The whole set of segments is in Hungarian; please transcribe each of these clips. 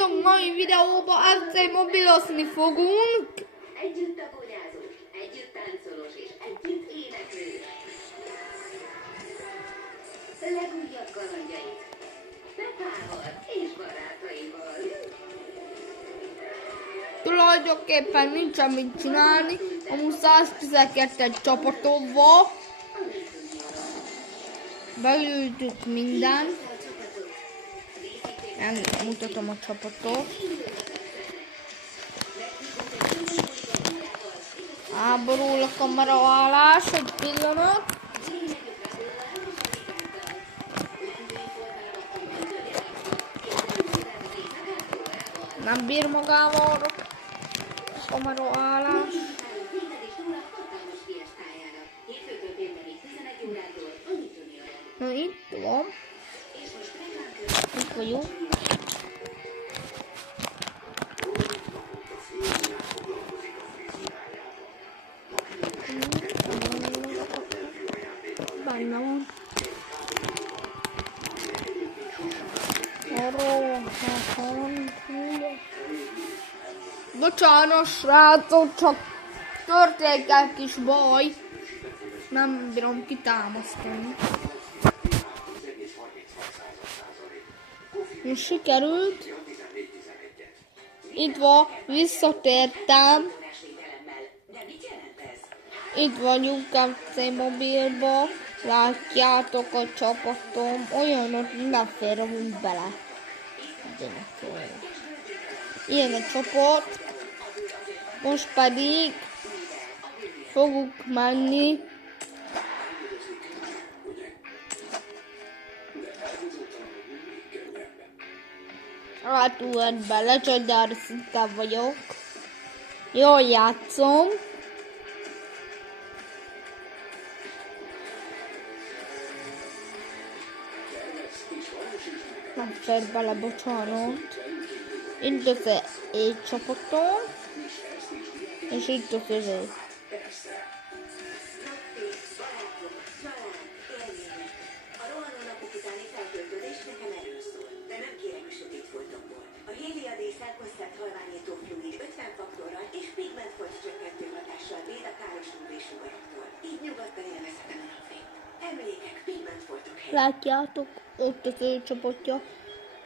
Sziasztok! Mai videóban FC mobilozni fogunk. Együtt tagonyázós, együtt táncolós és együtt éneklő. Legújabb kalandjait Peppával és barátaival. Tulajdonképpen nincs amit csinálni. Amúgy 112 csapatokval. Beültük mindent. Mutatom a csapatot. Áborul a kameraállás, egy pillanat. Nem bír magával a kameraállás. Na itt van. Itt vagyunk. Benne van. Bocsánat, srácok, csak történt egy kis baj. Nem bírom kitámasztani. Most sikerült. Itt van, visszatértem. Itt vagyunk FC mobilba. Látjátok a csapatom. Olyanok nem férünk bele. Ilyen a csapat. Most pedig fogunk menni. Hátulban lecsodálni szinte vagyok. Jól játszom. Nem fér bele, bocsánat. Itt az egy csapatom. És itt az egy. Látjátok, ott az ő csapatja,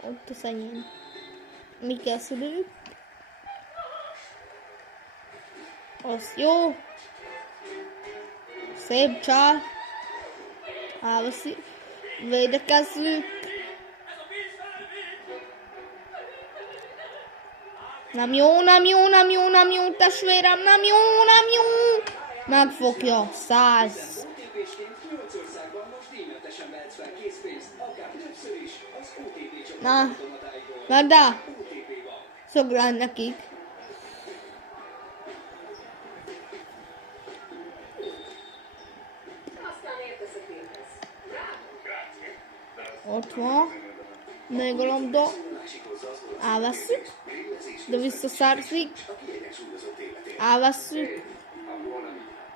ott az enyém. Mi kezdődik? Az jó. Szép csár. Elveszi. Védekezzük. Nem jó, nem jó, nem jó, nem jó, testvérem, nem jó, nem jó. Megfogja, 100. Na, de szoglál nekik. Ott van. Még a labda. Elvesszük. De visszaszerzik. Elvesszük.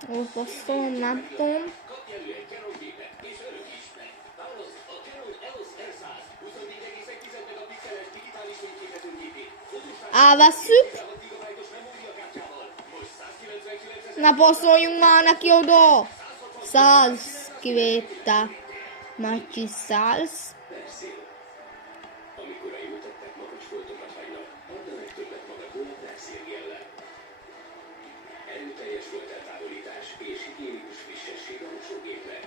Ott passzolom, nem tudom. Elvesszük. Ne passzoljunk már neki oda. 100 kivétel. Macsi 100. Erőteljes fogyattávolítás és higiénikus frissesség a mosógépnek.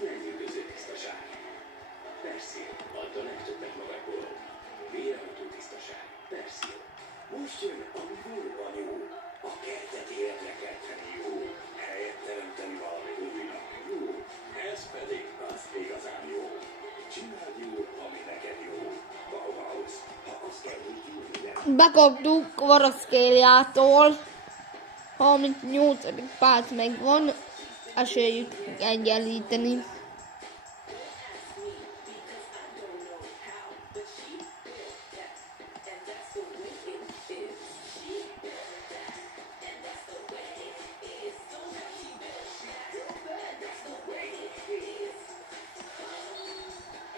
Nem üldöző tisztaság. Persil, add a legtöbbet magadból. Méreható tisztaság. Persil. Most jön, ami valóban jó. A kertet életre kelteni jó. Helyet teremteni valami újnak jó. Ez pedig az igazán jó. Csináld jól, ami neked jó. Bauhaus, ha azt kell, hogy jó legyen. Bekaptuk Kvaratszkhéliától. 38. perc megvan. Esélyük egyenlíteni.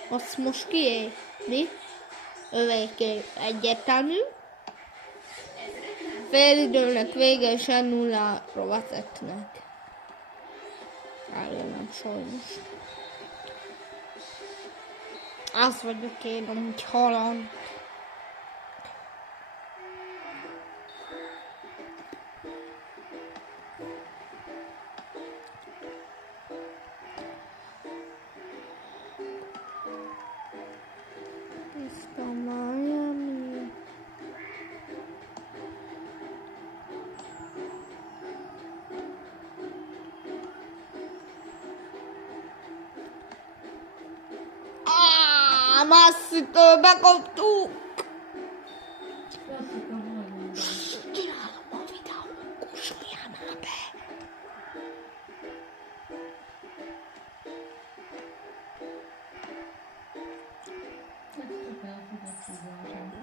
Az most kié? Mi? Övéké egyértelmű. Félidőnek vége és 0-ra vezetnek. Ellenem sajnos. Az vagyok én, amúgy haland. Tiszta Miami. Masszitől bekaptuk! Csinálom a videót, kussoljál már be!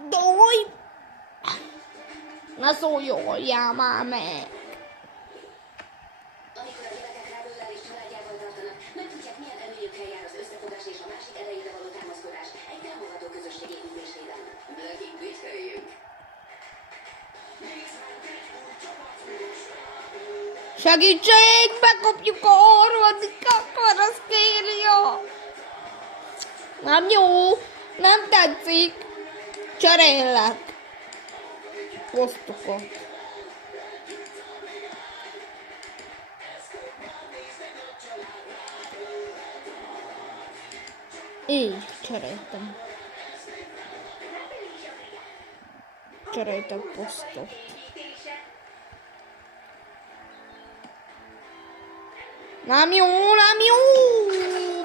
Doj! Ne szóljoljál már meg! Amikor a gyerekek Ráböllel és családjával tartanak, megtudják, milyen előnyökkel jár az összefogás és a másik erejére való támaszkodás egy támogató közösség építésében. Nekik vicceljünk! Segítség! Bekapjuk a harmadikat, az kéria! Nem jó! Nem tetszik! Cserélek! Posztokat! Így cseréltem. Cseréltem posztot. Nem jó, nem jó!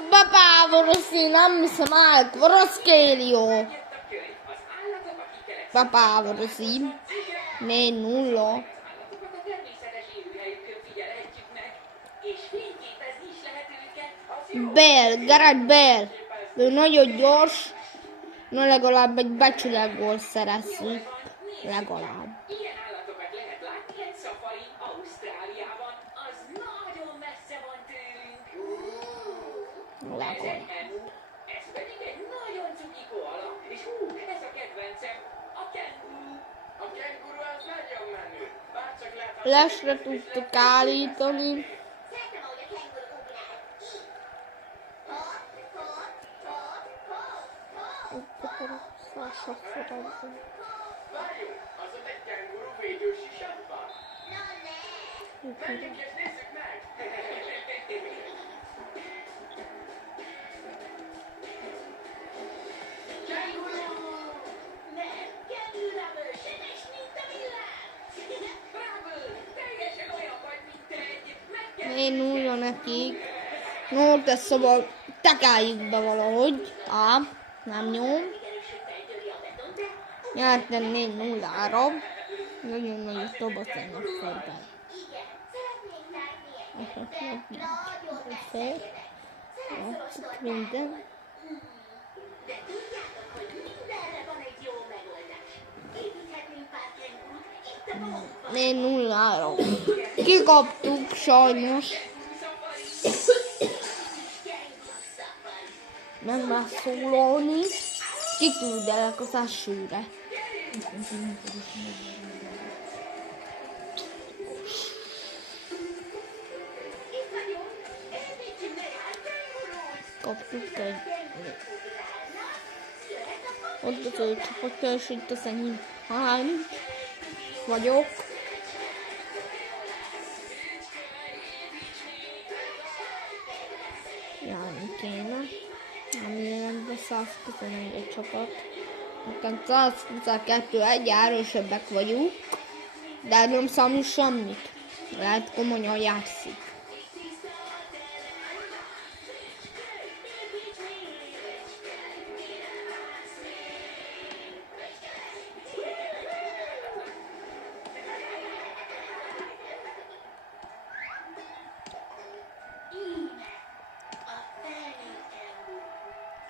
Papávoroszi, nem hiszem el, Kvaraszkélió. Papávoroszi. 4-0. Bell, Gareth Bell. Ő nagyon gyors. Na legalább egy becsületgól szerezzük. Legalább. Ilyen állatokat lehet látni egy szafarin Ausztráliában. Az nagyon messze van tőlünk. Ez egy emu, ez pedig egy nagyon cuki koala. És ez a kedvencem, a kenguru. A kenguru az nagyon menő. Bárcsak lehet, Lesre tudtuk állítani. Szeretem, ahogy a kenguru ugrál. várjunk, az ott egy kenguru védősi sapban. Menjünk és nézzük meg! Kenguru! Nem, kenguru Ráböl, sebes, mint a villám. Ráböl, teljesen olyan vagy, mint egy. 4-0 nekik. No, de szóval tekáljuk be valahogy. Nem jó. Nyertem 4-0-ra. Nagyon nagy tobatának fejben. Igen, szeretnék látni Esetleg így. nagyon Fél. Százszorost Minden. De tudjátok, hogy mindenre van egy jó megoldás. Építhetünk pár kengurut itt a bankban. 4-0-ra. Kikaptuk sajnos. Nem már szólalni. Kiküldelek az esőre. Kaptuk egy... Ott az ő csapatja, és itt az enyém. Hány vagyok. Járni kéne. Ami jelenleg 111 egy csapat. Nekem 122 egy erősebbek vagyunk. De nem számít semmit. Lehet komolyan játszik.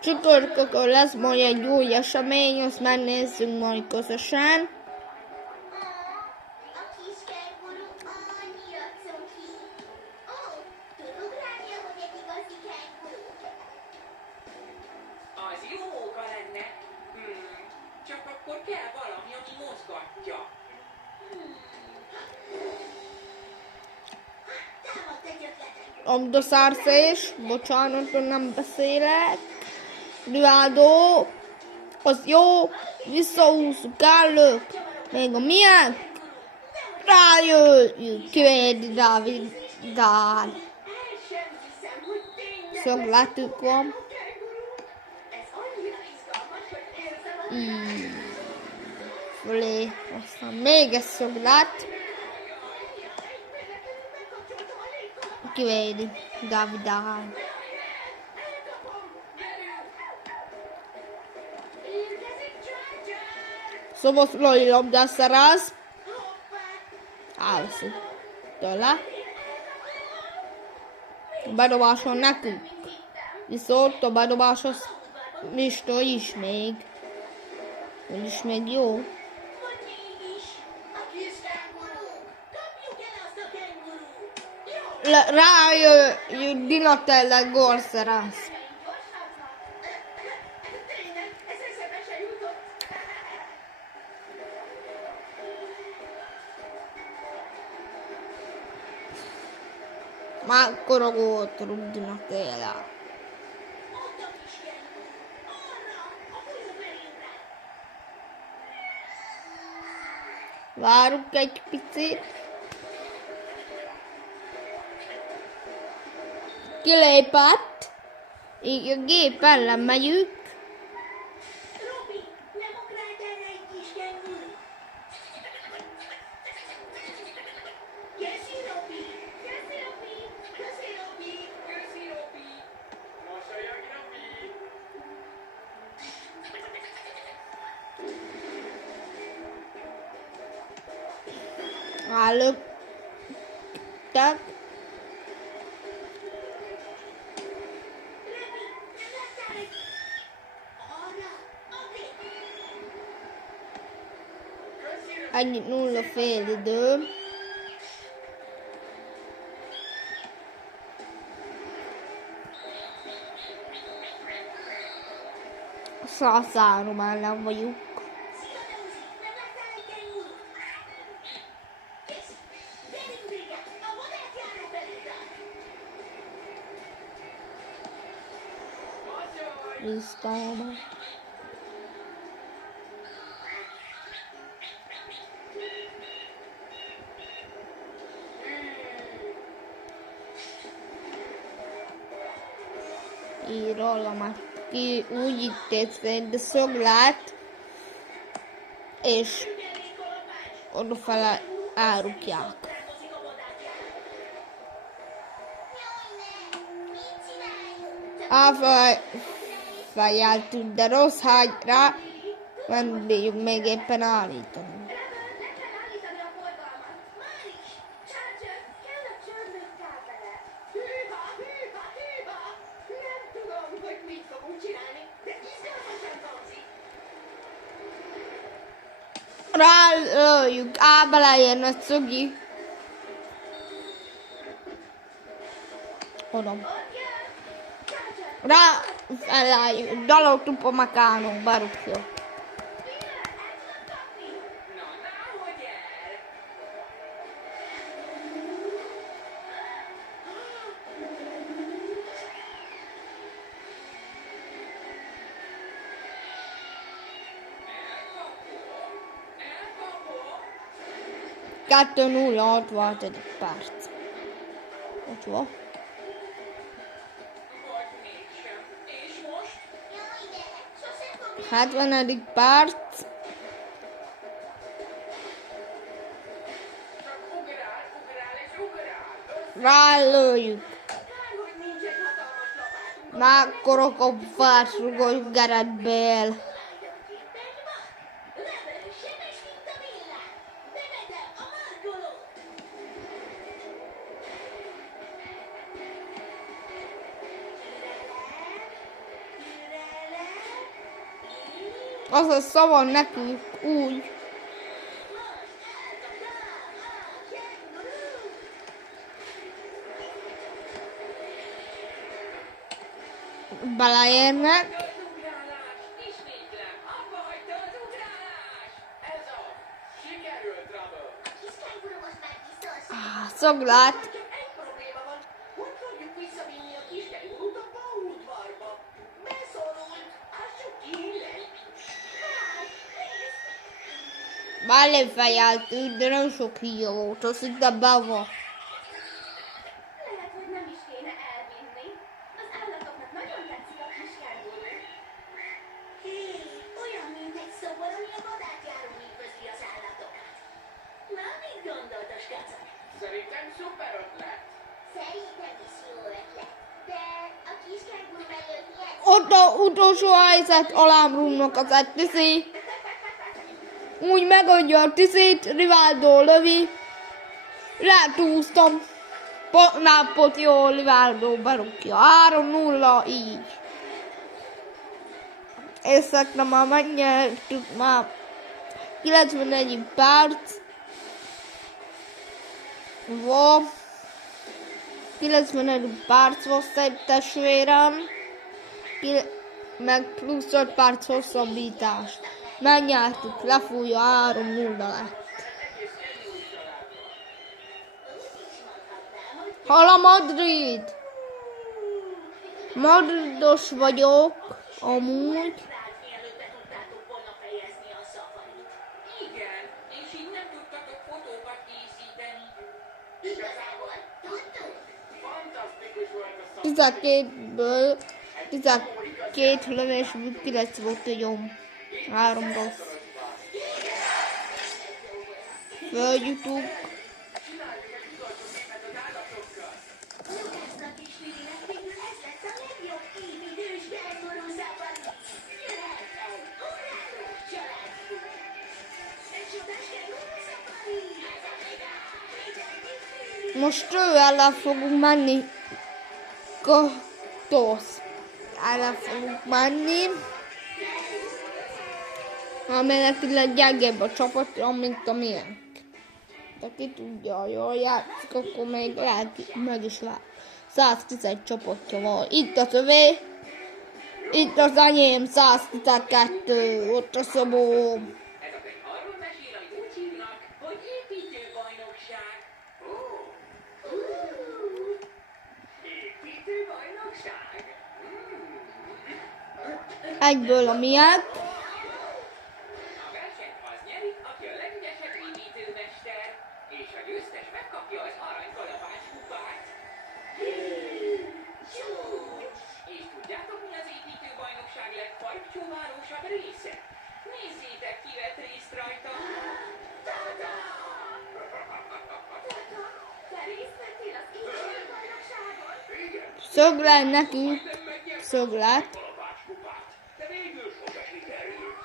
Csütörtökön lesz majd egy új esemény, azt megnézzünk majd közösen. A kis kenguru annyira cuki. Ó, tud ugrálni, ahogy egy igazi kenguru. Az jó móka lenne. kell valami, ami mozgatja. Labdaszárszés, bocsánat, hogy nem beszélek. Rivádó, az jó, visszahúzzuk, állők, még a milyen, rájöjjük, kivédi Dávid, Dál. Szögletük van. Így. Fölé, aztán még egy szöglet. Kivédi Dávid, Dál. Szoboszlói labdát szerez. Elveszi tőle. A bedobáson nekünk. Viszont a bedobás az Mista is még. Úgyis még jó. Rájön Dinatelle gól szerez. Már korogót rúg Dinatelle. Várunk egy picit. Kilépett. Így a gép ellen megyünk. Robi, nem akrált erre egy kis kenguru? Köszi, Robi! Köszi, Robi! Köszi, Robi! Köszi, Robi! Mosolyogj, Robi! Állöttek. Ennyi 0 fél idő. Százárom ellen vagyunk. Visszaállom. Róla már ki úgy intézték, de szöglet, és odafele elrúgják. Feljeltünk, de rossz hágyra nem bírjuk még éppen állítani. Le kell állítani a forgalmat. Már is! Charger, kell a csörnőt kábele. Hűha, hűha, hűha! Nem tudom, hogy mit fogunk csinálni, de izgalmasan hangzik. Rálőjük, ábelejön a szögi. Oda. Ott jön! Charger, Rá felálljuk, dalogtuk a makánok, barukja. el tudod kapni? Na, náhogy el! Elkapom! 2-0, ott volt egy perc. Ott van. Vagy mégsem. És most? Jaj, de sosem fogjuk. 70. perc. Csak ugrál és ugrál. Rálőjük. Kár, hogy nincs egy hatalmas lapátunk. Már korokopfás rugós Gareth Bale. Tulajdonképpen van. Level, sebes, mint a villám. Bevetem a markolót. Az a szava nekünk úgy. Beleérnek. Az ugrálás! Ismétlem, abba hagyta az ugrálás! szoglát. Csak egy probléma van. Hogy fogjuk visszavinni a kis kengurut a bauudvarba? Beszorult, az csak illet. Hát, nézd! Már lefejáltünk, de nem sok híja volt, az itt a bava. Lehet, hogy nem is kéne elvinni. Az állatoknak nagyon tetszik a kis kenguru. Hé, olyan, mint egy szobor, ami a vadátjáró üdvözli az állatokat. Na, mit gondoltas, Kacak? Szerintem szuper ötlet. Szerintem is jó ötlet. De a kis kenguru előtt ilyen... Ott a utolsó helyzet, alámrúmnak az egy tiszi. Úgy megadja a tiszét, Rivaldo lövi. Letúztam. Nápot jó, Rivaldo berúgja. 3-0, így. Északra már megnyertük, már 91 perc. Van. 91 perc volt egy testvérem. Meg plusz 5 perc hosszabbítás. Megnyertük, lefújja, 3-0 lett. Hol a Madrid? Madridos vagyok, amúgy. Mielőtt be tudtátok volna fejezni a szafarit. Igen, és így nem tudtatok fotókat készíteni. Igazából tudtuk. Fantasztikus volt a 12-ből 12 lövésből 9 volt a gyom. 3 rossz. Földjutunk. Lukasznak és Lilinek végül ez lett a legjobb évidős kenguru szafari. Jöhet egy uralós családfú. Egy csodás kenguru szafari. Ez a világ. Most ő ellen fogunk menni. Katosz. Ellen fogunk menni. Amenetileg gyengébb a csapat, mint a miénk. De ki tudja, jól játszik, akkor még lehet meg is vár. 111 csapatja van. Itt a tövé. Itt az enyém, 112. Ott a szobóm. Ez a könyv arról mesél, amit úgy hívnak, hogy építőbajnokság. Építőbajnokság? Egyből a miénk. A versenyt az nyeri, aki a legügyesebb építőmester, és a győztes megkapja az arany kalapács kupát. És tudjátok, mi az építőbajnokság legfajpcsóválósabb része? Nézzétek, ki vett részt rajta! Te részt vettél az építőbajnokságon? Szöglet nekünk. Szöglet. Kalapácskupát, de végül sose sikerült.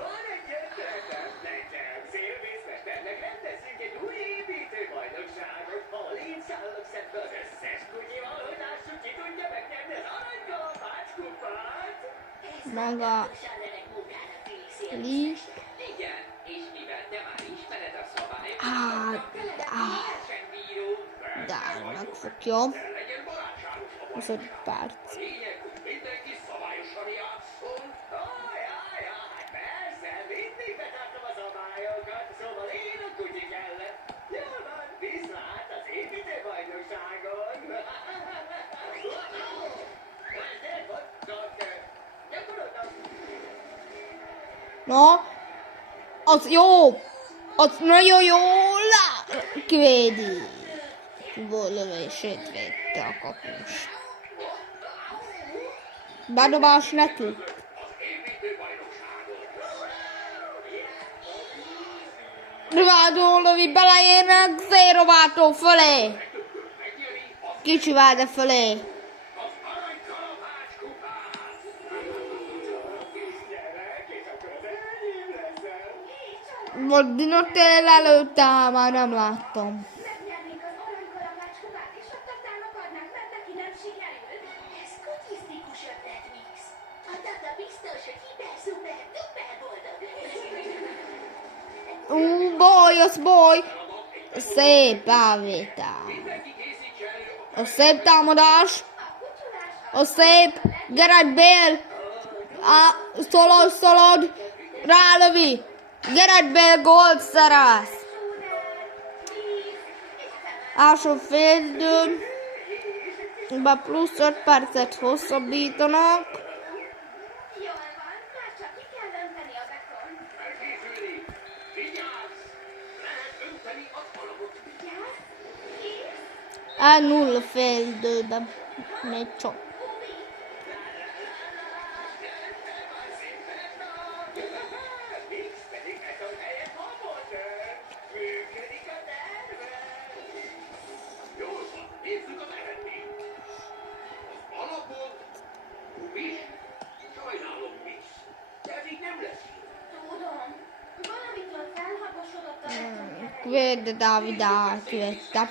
Van egy ötletem, nekem, szélvészmesternek rendezzünk egy új építőbajnokságot, ahol én szállok szembe az összes kutyival, hogy lássuk, ki tudja megnyerni az aranykalapácskupát. Meg a Remek munkának tűnik li. Igen, és mivel te már ismered a szabályokat, versenybíró, De megfogja. Legyen barátságos a 25 perc. A lényeg, hogy mindenki szabályosan játszon. Hát persze, mindig betartom a szabályokat, szóval én a kutyi kellett. Jól van, viszlát az építőbajnokságon. Ezért mondtam, gyakoroltam. Na, az jó. Az nagyon jól kivédi. Lövését védte a kapus. Bedobás nekünk. Rivaldo lövi, beleérnek, Zérovátó fölé. Kicsivel, de fölé. Az aranykalapácskupát! Gyerek, és akkor az enyém leszel. Vagy Dinotél előtte, már nem láttam. Megnyernénk az aranykalapács kupát, és a tatának adnánk, mert neki nem sikerült. Ez kutisztikus ötlet, Mix. A tata biztos, hogy hiper-szuper, duper boldog lesz. Baj, az baj. Szép elvétel. Mindenki készítse elő A szép támadás. A szép Gareth Bale. Szalad. Rálövi. Gareth Bale gólt szerez. Első félidőn plusz 5 percet hosszabbítanak. Jól van, már csak ki kell önteni a bekon. Elkészülni! Vigyázz! Lehet önteni az alapot. Vigyázz! Kész! 1-0 félidőben. Még csak. Mix pedig ez a helyet habot. Működik a terve. Jól van, nézzük az eredményt. Az alapot, Gumis, sajnálom, Mix. De ez így nem lesz így. Tudom. Valamitől felhabosodott a beton. Kvérde Dávid átvette.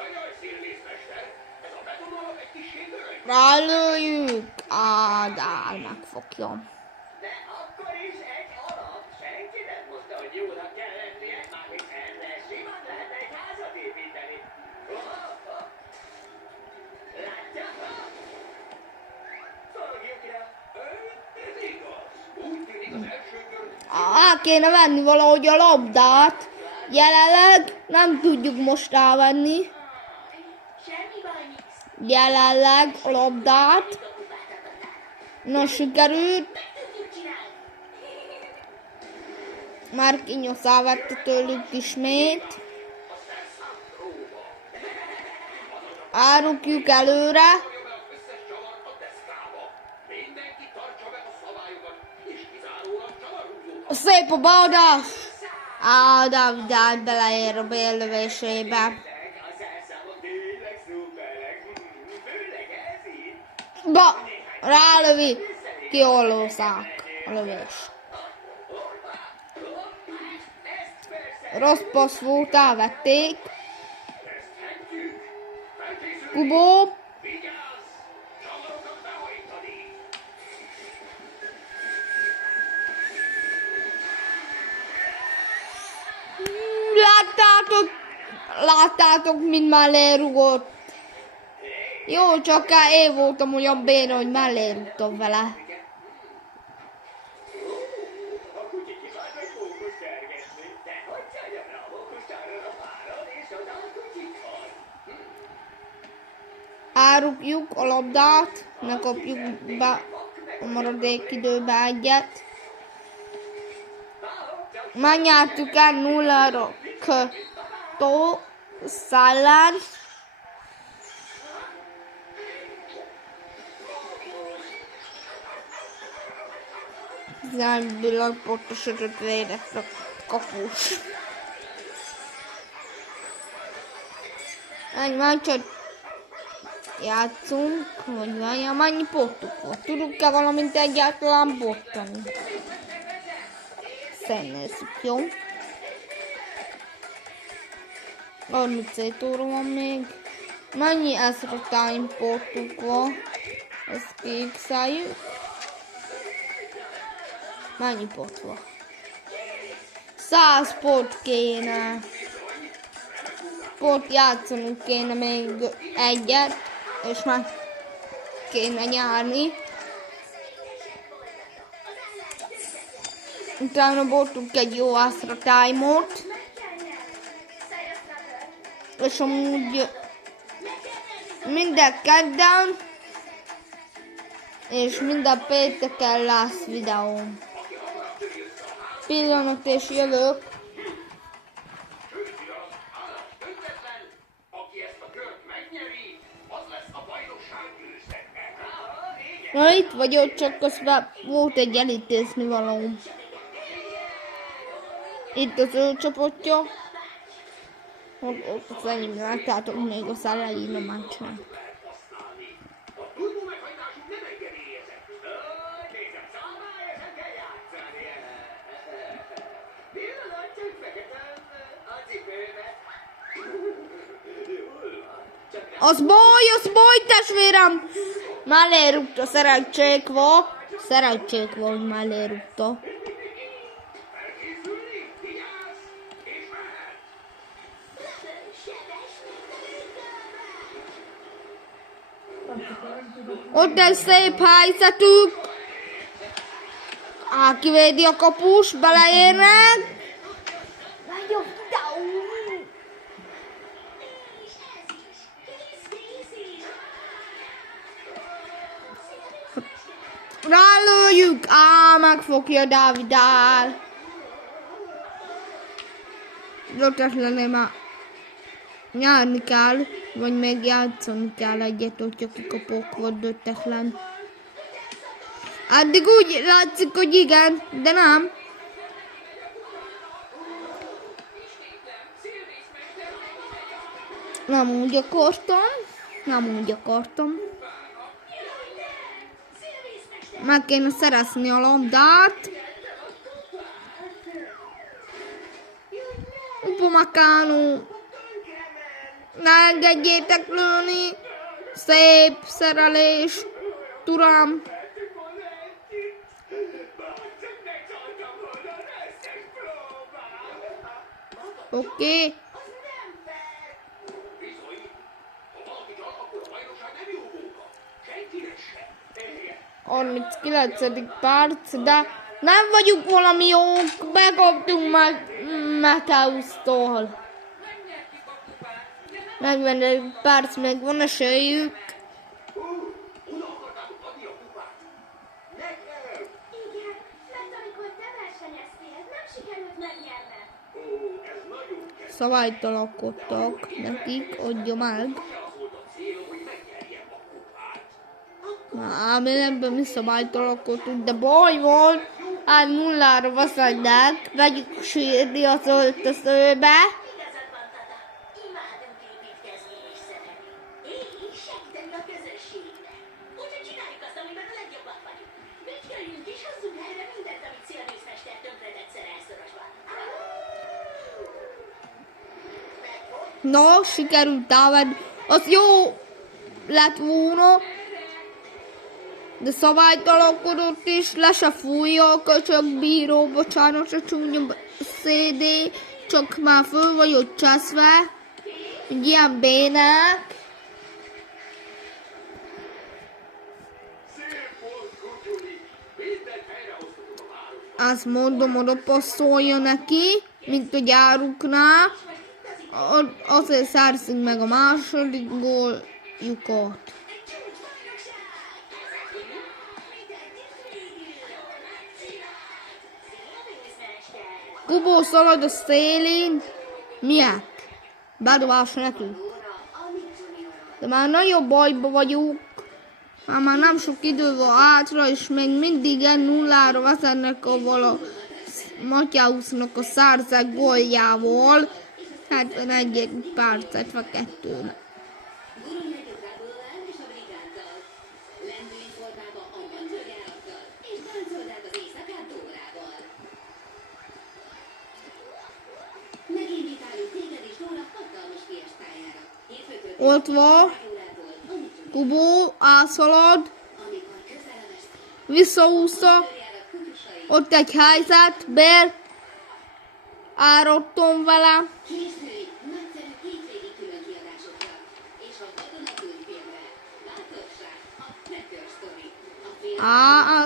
Ajaj, szilvészmester, ez a betonalap egy kissé öreg. Rálőjük! Ádár megfogja. De akkor is egy alap. Senki nem mondta, hogy jónak kell lennie, mármint ennél simán lehet egy házat építeni. Látja? Fogjuk rá. Ez igaz. Úgy tűnik az első kör. Á, kéne venni valahogy a labdát. Jelenleg nem tudjuk most rávenni. Semmi baj, Mix. Jelenleg a labdát. Na, sikerült. Meg tudjuk csinálni. Marquinhos elvette tőlük ismét. Árukjuk előre. Tartja be az összes csavart a deszkába. Mindenki tartsa be a szabályokat, és kizárólag csavarhúzókat. Szép a baldás. Á, Dávid beleér a bérlövésébe. Az elszámok tényleg szuperek. Főleg ez így. Ba! Rálövi. Kiollózák a lövés. Ezt persze Rossz passz volt, elvették. kezdhetjük. Felkészülni. Kubó. Vigyázz! Csavarokat behajtani. Láttátok, mint mellé rugott. Jó, csak én voltam olyan béna, hogy mellé rúgtam vele. A kutyi kifárt egy fókuszt tergetni. De hogy szedjem rá a fókuszt arra a páron, és oda a kutyikhoz? Árukjuk a labdát, ne kapjuk be a maradék időbe egyet. Már nyertük el 0-ra Tó Szállán. Nem villanypontosodott védett a kapus. Egy meccset játszunk, hogy vajon mennyi pottuk volt. Tudunk-e valamint egyáltalán bottani? Szennőzzük, jó? 37 óra van még. Mennyi extra time pottuk van? Ezt kiixeljük. Mennyi pot van? 100 pot kéne. Pot játszanunk kéne még egyet, és már kéne nyárni. Utána bottunk egy jó extra time-ot. És amúgy minden kedden és minden pénteken lesz videóm. Pillanat és jövök. Öntetlen, aki ezt a kört megnyeri, az lesz a bajnokság győztese. Na itt vagyok, csak közben volt egy elintézni valóm. Itt az ő csapatja. Ott az enyém, láttátok még az elején a meccsnek. A turbó meghajtású nem engedélyezett. Nézem, szabályosan kell játszani. Pillanat, csak feketem a cipőbe. Jól van. Csak Az baj, testvérem! Mellé rúgta, szerencség volt, hogy mellé rúgta. felkészülni, vigyázz, és mehet. Ott egy szép helyzetük. Kivédi a kapus, beleérnek. Nagyon Rálőjük! Megfogja Dávid áll. Ötletlenül már nyárni kell, vagy még játszani kell egyet, hogyha kikapok volt ötletlen. Addig úgy látszik, hogy igen, de nem. Nem úgy akartam. Meg kéne szerezni a labdát. Upamecano. Ne engedjétek lőni. Szép szerelés. Turam. Oké. Bizony, ha valaki csak, akkor a bajnokság nem jó munka. Senkinek se. 39. perc, de nem vagyunk valami jók, bekaptunk meg Mateusztól. 40. perc, még van esélyük. Oda akartátok adni a kupát? Nekem! Igen, mert amikor te versenyeztél, nem sikerült megnyerned. Ó, ez nagyon kemény. Szabályt alakottak nekik, adja meg. Az volt a cél, hogy megnyerjem a kupát. Ebben mi szabályt alakottunk, de baj van. Hát 0-ra veszednek, vegyük sírni az öltözőbe. Igazad van, Tata. Imádunk építkezni és szeretni. És segíteni a közösségnek. Úgyhogy csináljuk azt, amiben a legjobbak vagyunk. Bütyköljünk és hozzunk helyre mindent, amit szélvészmester tönkretett szerelszorosban. No, sikerült támadni. Az jó lett volna, de szabályt alakodott is, le se fújja a köcsög bíró, bocsánat, a csúnya CD, csak már föl vagyok cseszve, hogy ilyen bének. Szép volt, kutyuli. Mindent helyrehoztatok a városban. Azt mondom, oda passzolja neki, mint a gyáruknál. Azért szerzünk meg a második góljukat. Kubó szalad a szélén. Miért? Bedobás nekünk. De már nagyon bajba vagyunk. Már nem sok idő van hátra, és még mindig 0-ra vezetnek a Mateusznak a szerzett góljával. 71 percet vagy 2. Ott van. Kubó, átszalad. Visszahúzta. Ott egy helyzet. Bér. Áradtam vele.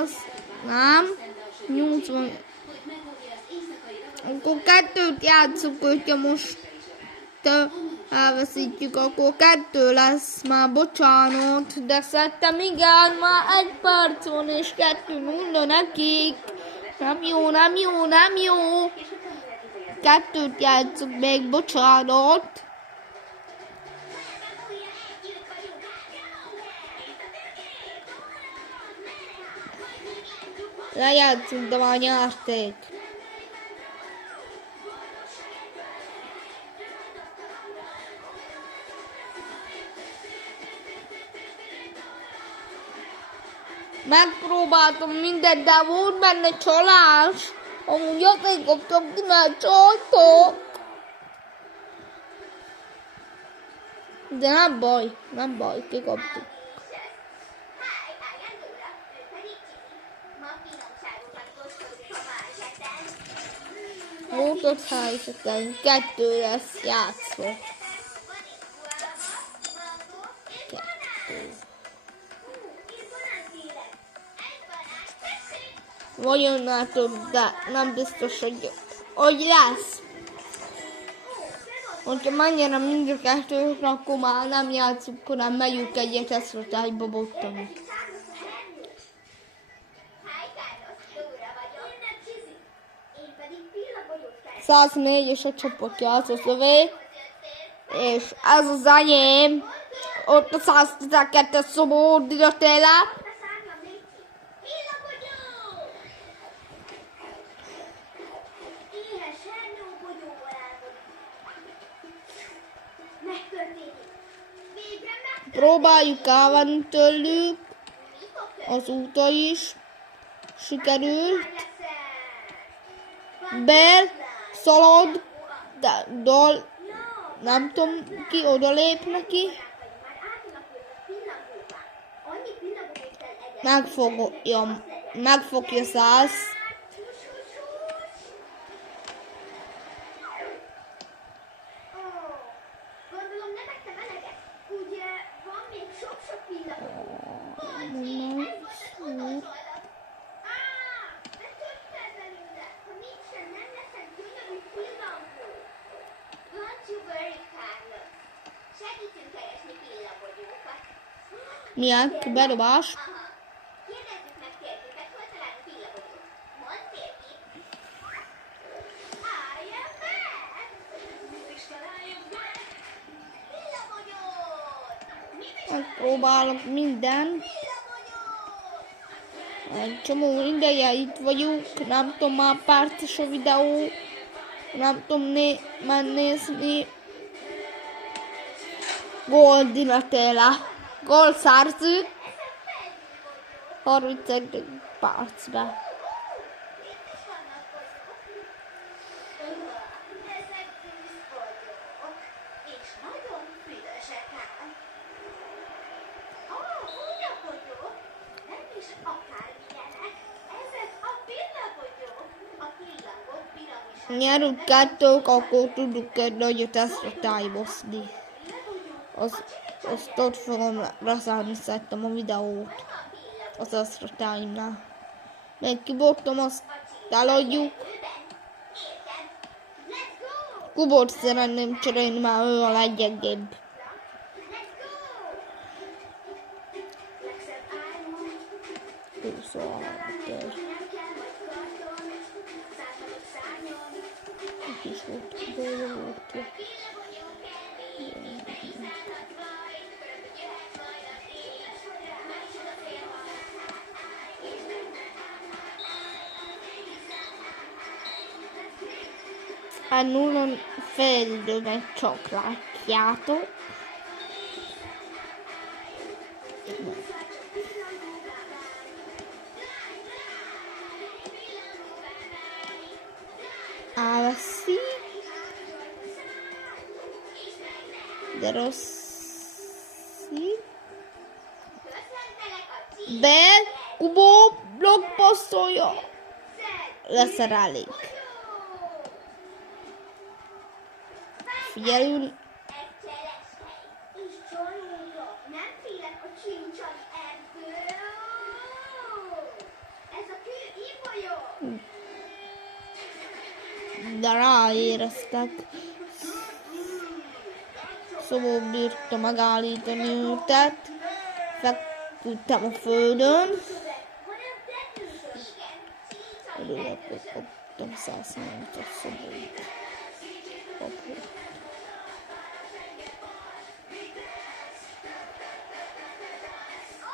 Az nem. 80. Akkor 2-t játszunk, hogyha most elveszítjük, akkor 2 lesz már, bocsánat, de szerintem igen, már 1 perc van, és 2-0 nekik. Nem jó. 2-t játszunk még, bocsánat. Lejátszunk, de már nyerték. Megpróbáltam mindent, de volt benne csalás. Amúgy azért kaptam ki, mert csaltok. De nem baj, kikaptuk. Volt ott helyzeten, 2 lesz játszva. 2. Vajon látod, de nem biztos, hogy lesz. Hogyha mennyire mind a 2, akkor már nem játszunk, hanem megyünk egyet eszrotályba bottani. 104 és a csoportja az az övé. És ez az enyém. Ott a 112-es szobó Dinatella. Szárnyam, légy ki! Villabogyó! Éhesen lóbogyóval álmodik. Megtörténik. Végre megtörténik. Próbáljuk elvenni tőlük. Mi fog történni? Azóta is sikerült. Már leszel. Bel, szalad, dal, No, nem tudom ki, oda lép neki. már átalakultak pillangóvá. Annyi pillangót kell egyet. Megfogja 100. Ó, gondolom nem ettem eleget. Ugye van még sok-sok pillangó. Bocsi, ez volt az utolsó adag. De tudtál belőle, ha mégsem nem leszek gyönyörű pillangó. Don't you worry, Carlos. Segítünk keresni pillabogyókat. Milyen bedobás? Aha. Kérdezzük meg térképet, hol találunk pillabogyót. Mondd térkép. Álljon be! Mit is találjunk meg? Pillabogyót! Mit is Megpróbálok mindent. pillabogyót? Egy csomó ideje itt vagyunk. Nem tudom, már perces a videó. Nem tudom már nézni. Gól Dinatella. Gól szerző. 31 percre. Itt is vannak bogyók. Ezek tűzbogyók. És nagyon büdösek ám. Pillabogyók? Nem is akármilyenek. Ezek a pillabogyók. A pillangók piramisán. Nyerünk 2, akkor tudunk egy nagyot ezt tájbozni. Azt ott fogom leszállni szerintem a videót. Az Astra Time-nál. Még kibottom, azt eladjuk. Kubot szeretném cserélni, mert ő a leggyengébb. Szóval, is volt, de volt. A nullon felidőben csak látjátok. Elveszi. De rossz. Be, Kubó, blokkpasszolja. Leszerelik. Figyeljünk. És csalódok, nem félek a csincsan ebből. Ez a kő ibolyó. De ráéreztek. Szóval bírta megállítani őket. Feküdtem a földön. Hanem tetőző, igen. Örülök, kaptam 130-as szobót. Kapott. Ó,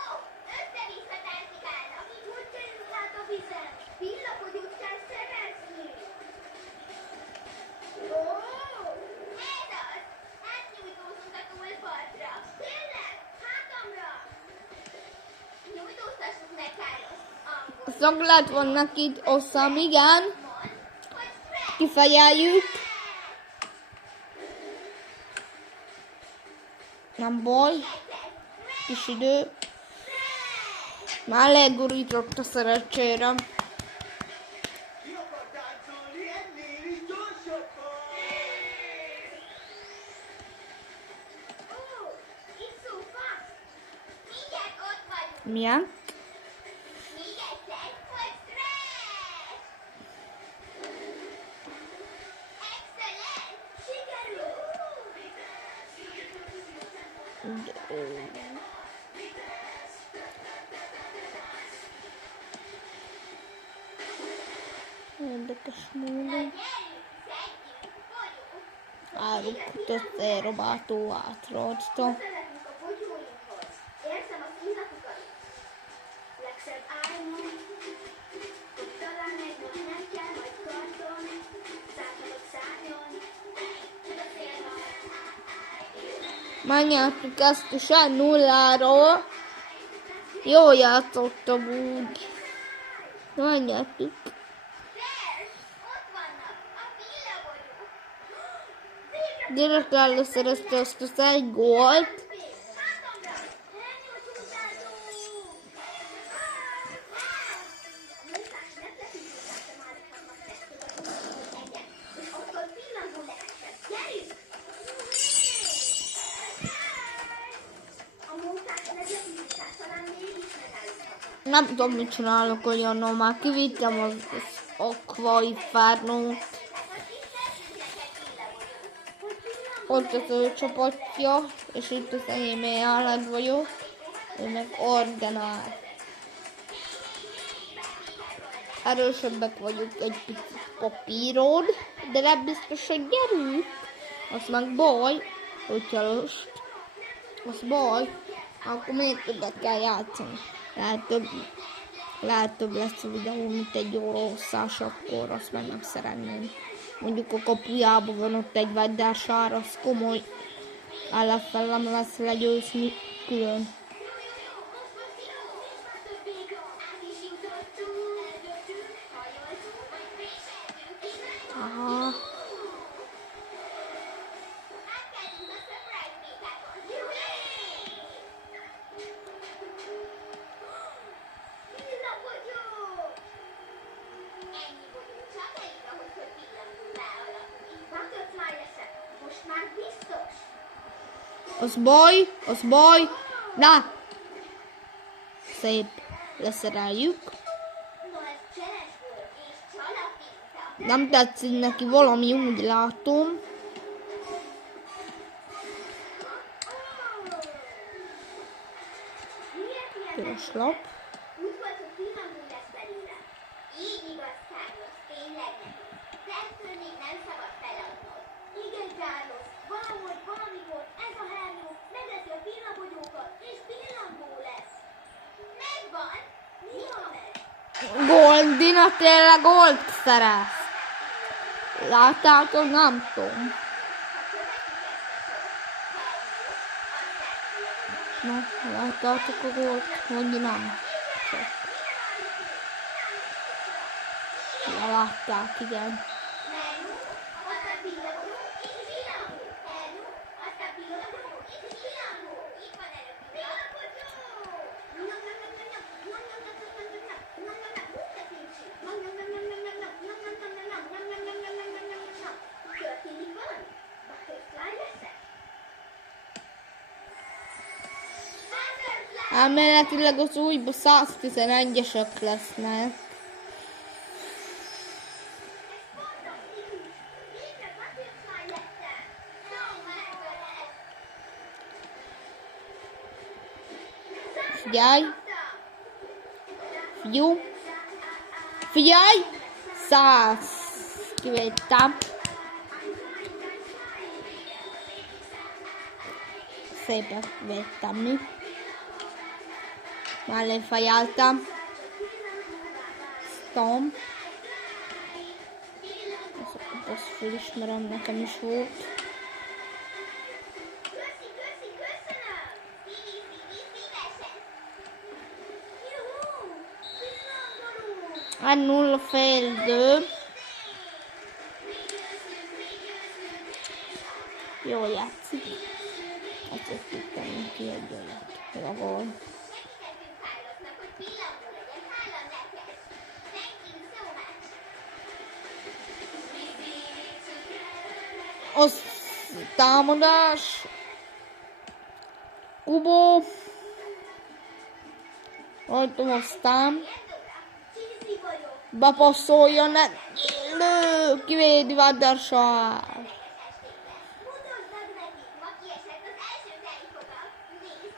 össze-vissza tánzikálnak. Hogy került át a vizem? Pillabogyót kell szerezni. Ó, ez az. Átnyújtózunk a túlpartra. Tényleg? Hátamra. Nyújtóztassuk meg, Carlos. Angol. Szaglat van neki, osszam, igen. Mondd, hogy Fred. Kifejeljük. Nem baj. Kis idő. Már legurított a szerencsére. Ki akar táncolni ennél is gyorsabban? Ó, itt szófa. Mindjárt ott vagyunk. Milyen? Még egyszer, hogy Fred. Excellent. Sikerült. Érdekes módon. Gyerünk, Árukat összerobáltó átrajzta. Közeledünk a bogyóinkhoz. Érzem az illatukat. Legszebb álmom, hogy talán egy nap nem kell majd karton, szállhatok szárnyon, a szélban. Megnyertük ezt is el 0-ról. Jól játszottam úgy. Megnyertük. Vers, ott vannak, a villabogyók. Direkt előszerezte azt az egy gólt. Hátamra! Elnyújtottátok! A munkás nem lefűződette már a testtudatot egyet, és akkor pillantó lehessen. Gyerünk! A munkás lefűződött talán mégis megállíthatnak. Nem tudom, mit csinálok olyanról. Már kivittem az Aquaifernót. Ott az ő csapatja, és itt az enyém ellen vagyok. Ő meg ordenál. Erősebbek vagyunk egy picit papíron, de nem biztos, hogy gyerünk. Az meg baj, hogyha most. Az baj, akkor még többet kell játszani. Lehet több lesz a videó, mint egy óra hosszás, akkor azt meg nem szeretném. Mondjuk a kapujában van ott egy Vajdásár, az komoly ellenfelem lesz legyőzni külön. Aha. Most már biztos. Az baj. Na! Szép. Leszereljük. No, ez cseles volt, és csalapinta. Nem tetszik neki valami, úgy látom. Piros lap. Úgy volt, hogy pillantó lesz belőle. Így igaz, Carlos, tényleg neki. De ettől még nem szabad feladnod. Igen, Carlos, valahogy, valamikor ez a hernyó megeszi a pillabogyókat, és pillantó lesz. Megvan? Mi van ez? Gold, Dina tényleg gold szerez. Láttátok? Nem tudom. Na, láttátok a gold? Hogy nem? Csak. Ja, látták, igen. Hernyó, aztán pillabogyó, és pillantó. Hernyó, aztán pillabogyó, és pillantó. Itt van előtt pillabogyó. Nyom, nyom, nyom, nyom, nyom, nyom, nyom, nyom, nyom, nyom, nyom, nyom, nyom, nyom, úgy tekintsd. Nyom, nyom, nyom, nyom, nyom, nyom, nyom, nyom, nyom, nyom, nyom, nyom, nyom, nyom, nyom, nyom, nyom, nyom, nyom. Történik valami? Butterfly leszek? Butterfly! Elméletileg az újba 111-esek lesznek. Fantasztikus! Végre butterfly lettem! No, megölel! Figyelj! Figyú! Figyelj! 100! Kivettem. Szépen vettem mi. Mellé fejeltem. Stomp. Ezt felismerem, nekem is volt. Köszi, köszönöm! Szívesen! Juhú! Pillangoló! Hát 0 fél idő. Jól játszik. Ezt tudtam ki egy olyat. Javol. Segítettünk Carlosnak, hogy pillangó legyen. Hála neked! Thank you so much! Az támadás. Kubó. Rajtam aztán. Csízi vagyok! Bepasszolja ne. Lő, kivédi Vajdásár. Mutasd meg nekik, ma kiesett az első tejfoga. Nézd!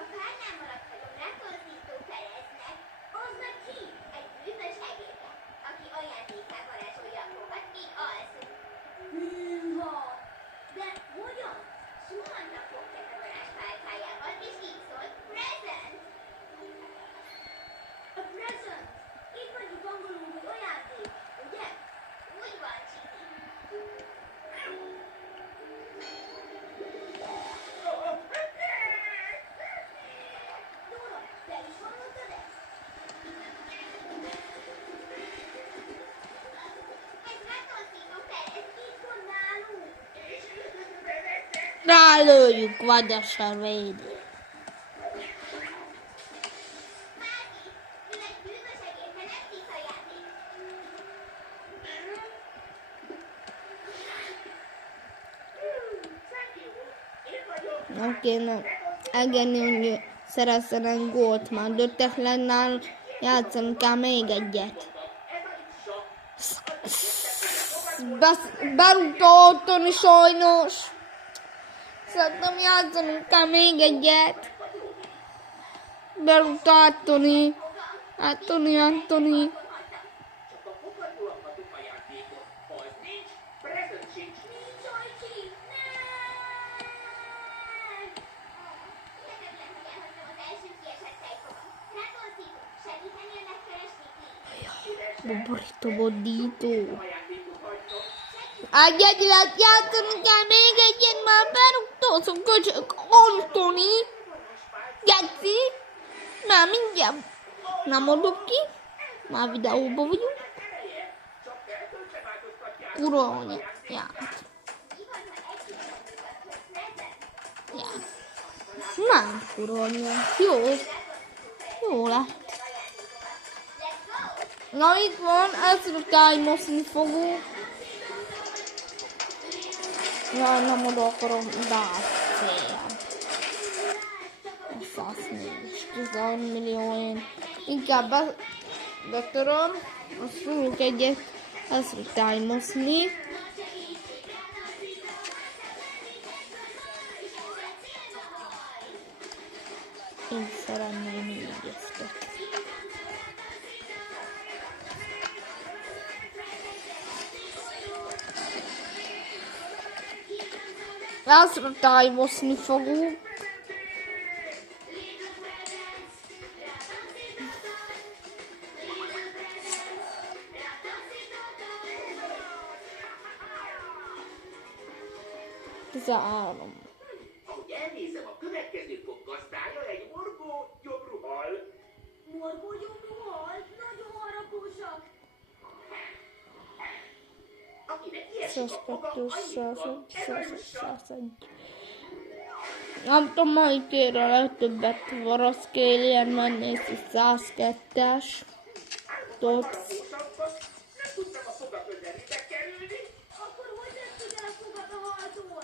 A párnán maradt vagyok rátorzító Pereznek. Az meg ki? Egy bűvös egészet, aki ajándékká varázsolja a fogat, így alszunk. Hűha! Rálőjük, vagy a se védi. Nem kéne engedni, hogy szerezzenek gólt már. Döttetlennál játszani kell még egyet. Berúgta Antoni sajnos. Szerintem játszanunk kell még egyet. Berúgta Antoni. Antoni. Csak a fogadó adhatok ajándékot. Az nincs, present sincs. Nincs, Ajcsi! Boborító bodító. Ajándékot hagytok. Egyedileg játszani kell még egyet, már berúgtózom köcsök Antoni. Geci. Már mindjárt nem adok ki. Már videóba vagyunk. Csak eltöltse változtatják. Uralni. Ja. Nem uralni. Jó lett. Na itt van, ezzel tájmoszni fogunk. Ja, nem oda akarom, Dacia. 104 millió. Inkább betöröm, azt fogunk egyet ezzel tájmoszni. Én szeretném így ezt. Lázra tájmoszni fogunk. Tizenhárom. Ahogy elnézem, a következő fog gazdája egy morgó gyomru hal. Morgógyomú hal, nagyon haragosak. Akinek ilyesik a foga, annyit kap, elaljussa. Nem tudom, melyikére legtöbbet varaszkélien mennész, 102-es. Tot. Nem tudtam a foga közelébe kerülni. Akkor hogy vettük el a fogat a haltól?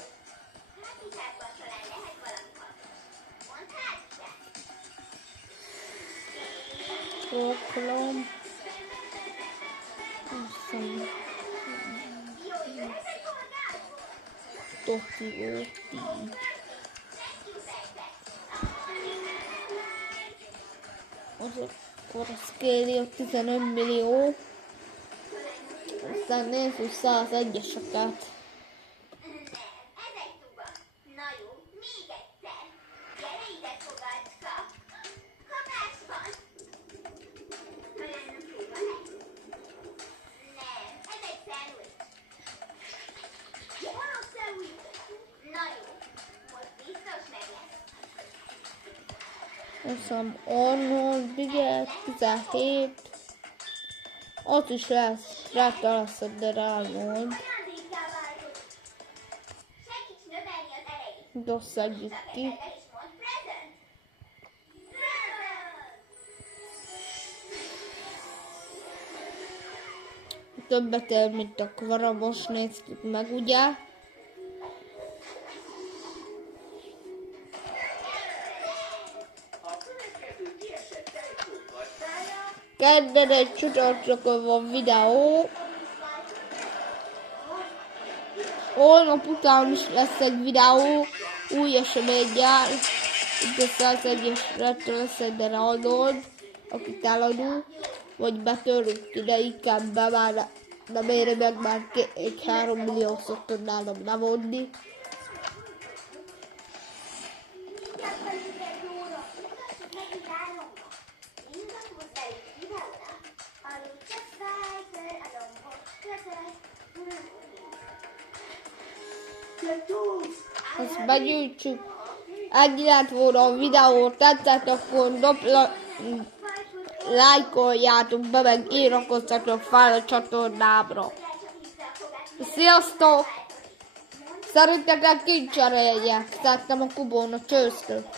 Hátizsákban talán lehet valami hasznos. Mondd hátizsák. Proklom. Aztán Jó, jöhet egy kolgából? Toki volt így. Akkor a scale 15 millió. Aztán nézzük 101-eseket. Nem, ez egy tuba. Na jó, még egyszer. Gyere ide, fogacska. Kapás van. Talán a tuba lesz. Nem, ez egy szendvics. Vannak szendvicsek. Na jó, most biztos meg lesz. Aztán Arnold, Biget, 17. Ott is lesz, ráta lesz a Arnold. Ajándékká váltott. Segíts növelni az erejét. Dosszadjuk ki. És mondd present. Present! Többet ér, mint a Kvara, most néztük meg, ugye? A következő kiesett tejfő gazdája. Kedden egy csütörtökön van videó. Holnap után is lesz egy videó. Új eseményel. Itt a 101-es lesz egy Arnold, akit eladunk. Vagy betörünk ide, inkább be már nem éri meg, már 3 millió szokott nálam levonni. Inkább pedig egy óra. Mutassuk nekik álomba. Mindent hozzá is videóra. Aludj csak fájfel, a lombok között. Ezt begyűjtsük. Ennyi lett volna a videó, tetszett, akkor lájkoljátok be, meg iratkozzatok fel a csatornámra. Sziasztok! Szerintetek kicserélják, szerettem a Kubón a csősztől.